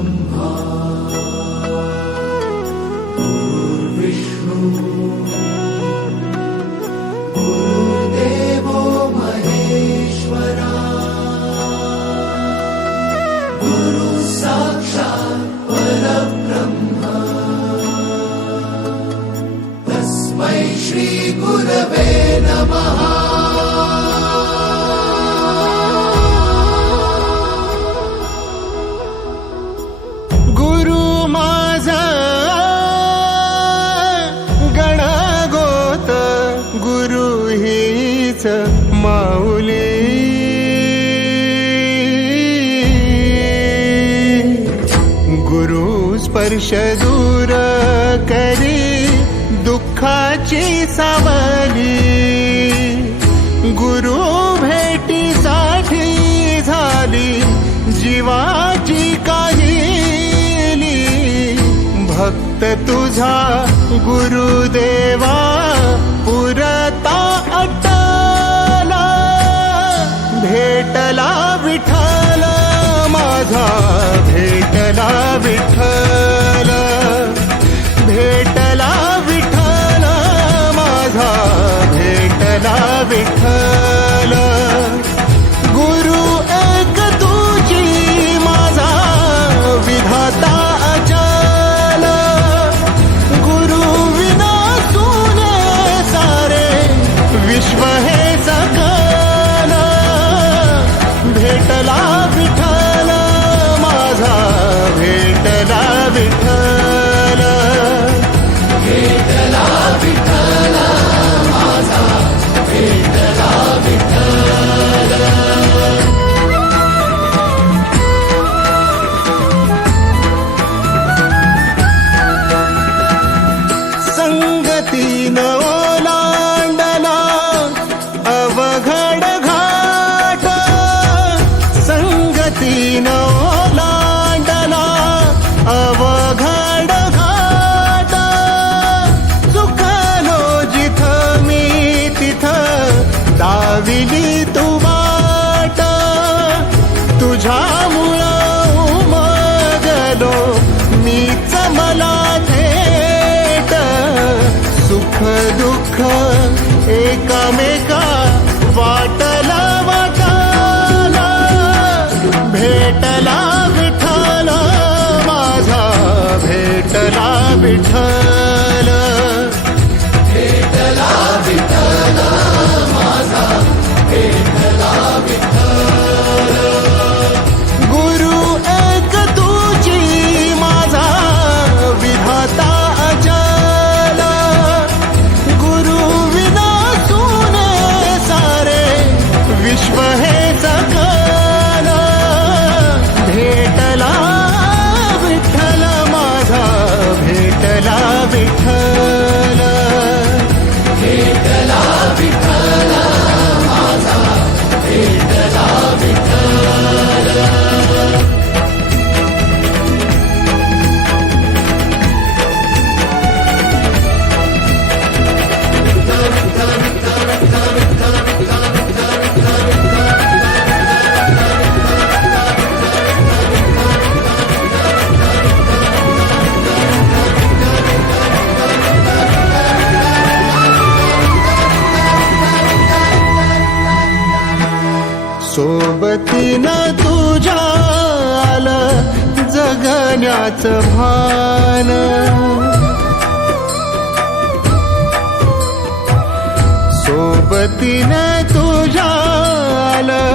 परब्रह्मा गुरुर्विष्णु गुरुर्देवो महेश्वरा गुरु साक्षात् परब्रह्मा तस्मै श्री गुरवे नमः। माऊली गुरु स्पर्श दूर करी दुःखाची सावली गुरु भेटीसाठी झाली जीवाची काहिली भक्त तुझा गुरुदेवा पुरता भेटला विठ्ठल माझा भेटला विठ्ठल भेटला विठ्ठल माझा भेटला विठ्ठल गुरु एक तुझी माझा विधाता अचल गुरु विना सुने सारे विश्व हे सकल भेटला विठ्ठल माझा भेटला विठ्ठल भेटला विठ्ठल माझा भेटला विठ्ठल। संगतीनं ओलांडला अवघड घाट संगतीनं ओलांडला अवघड घाट सुखालो जिथं मी तिथं दाविली तू वाट तुझ्यामुळं उमगलो मीच मला थेट सुख दुःख एकामेका वाटला वाटाला भेटला विठ्ठल माझा भेटला विठ्ठल भेटला विठ्ठल माझा भेटला विठ्ठल गुरु एक तुझी माझा विधाता अचल गुरु विना सुने सारे विश्व हे सकल भेटला विठ्ठल माझा भेटला विठ्ठल भेटला विठ्ठल माझा भेटला विठ्ठल। सोबतीनं तुझ्या आलं जगण्याचं भान सोबतीनं तुझ्या आलं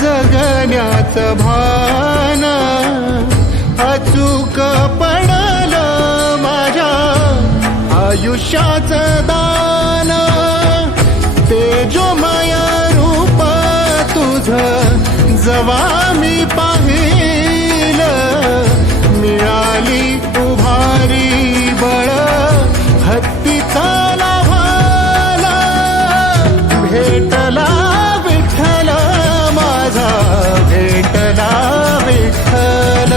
जगण्याचं भान अचूक पडलं माझ्या आयुष्याचं दान तेजोमय रूप तुझं जवा मी पाहिलं मिळाली उभारी बळ हत्तीचा लाभाला भेटला विठ्ठल माझा भेटला विठ्ठल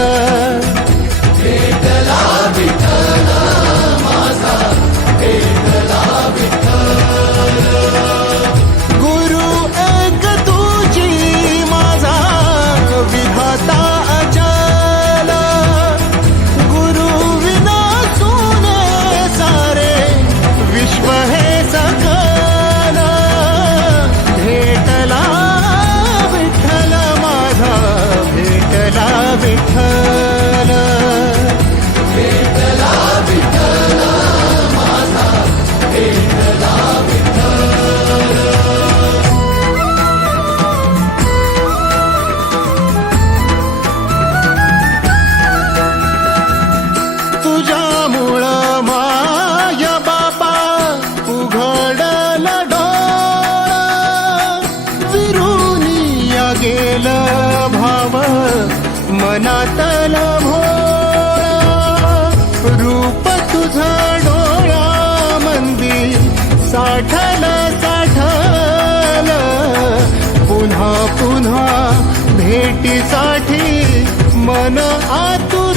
भेटला विठ्ठल माझा भेटला विठ्ठल गुरु एक तुझी माझा मनातल भोळा रूप तुझं डोळ्यामंदी साठल साठल पुन्हा पुन्हा भेटीसाठी मन आतुर